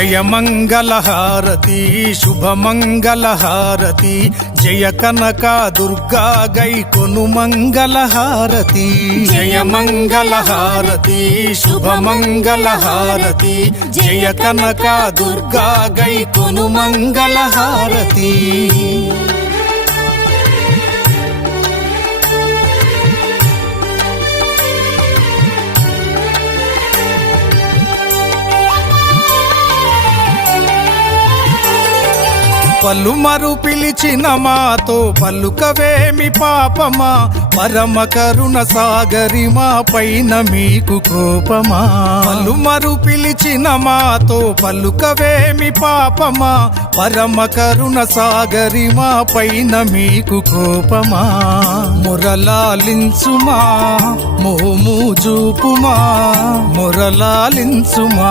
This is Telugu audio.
జయ మంగళ శుభ మంగళ జయ కనక దుర్గా గై కొను మంగళహారతి. జయ మంగళ శుభ మంగళ జయ కనక దుర్గా గై కొను మంగళహారతి. పలుమరు పిలిచిన మాతో పలుకవేమి పాపమా? పరమ కరుణ సాగరి మా పైన మీకు కోపమా? పలుమరు పిలిచిన మాతో పలుకవేమి పాపమా? పరమ కరుణ సాగరి మా పైన మీకు కోపమా? మురలాలించుమా మోము చూపుమా? మురలాలించుమా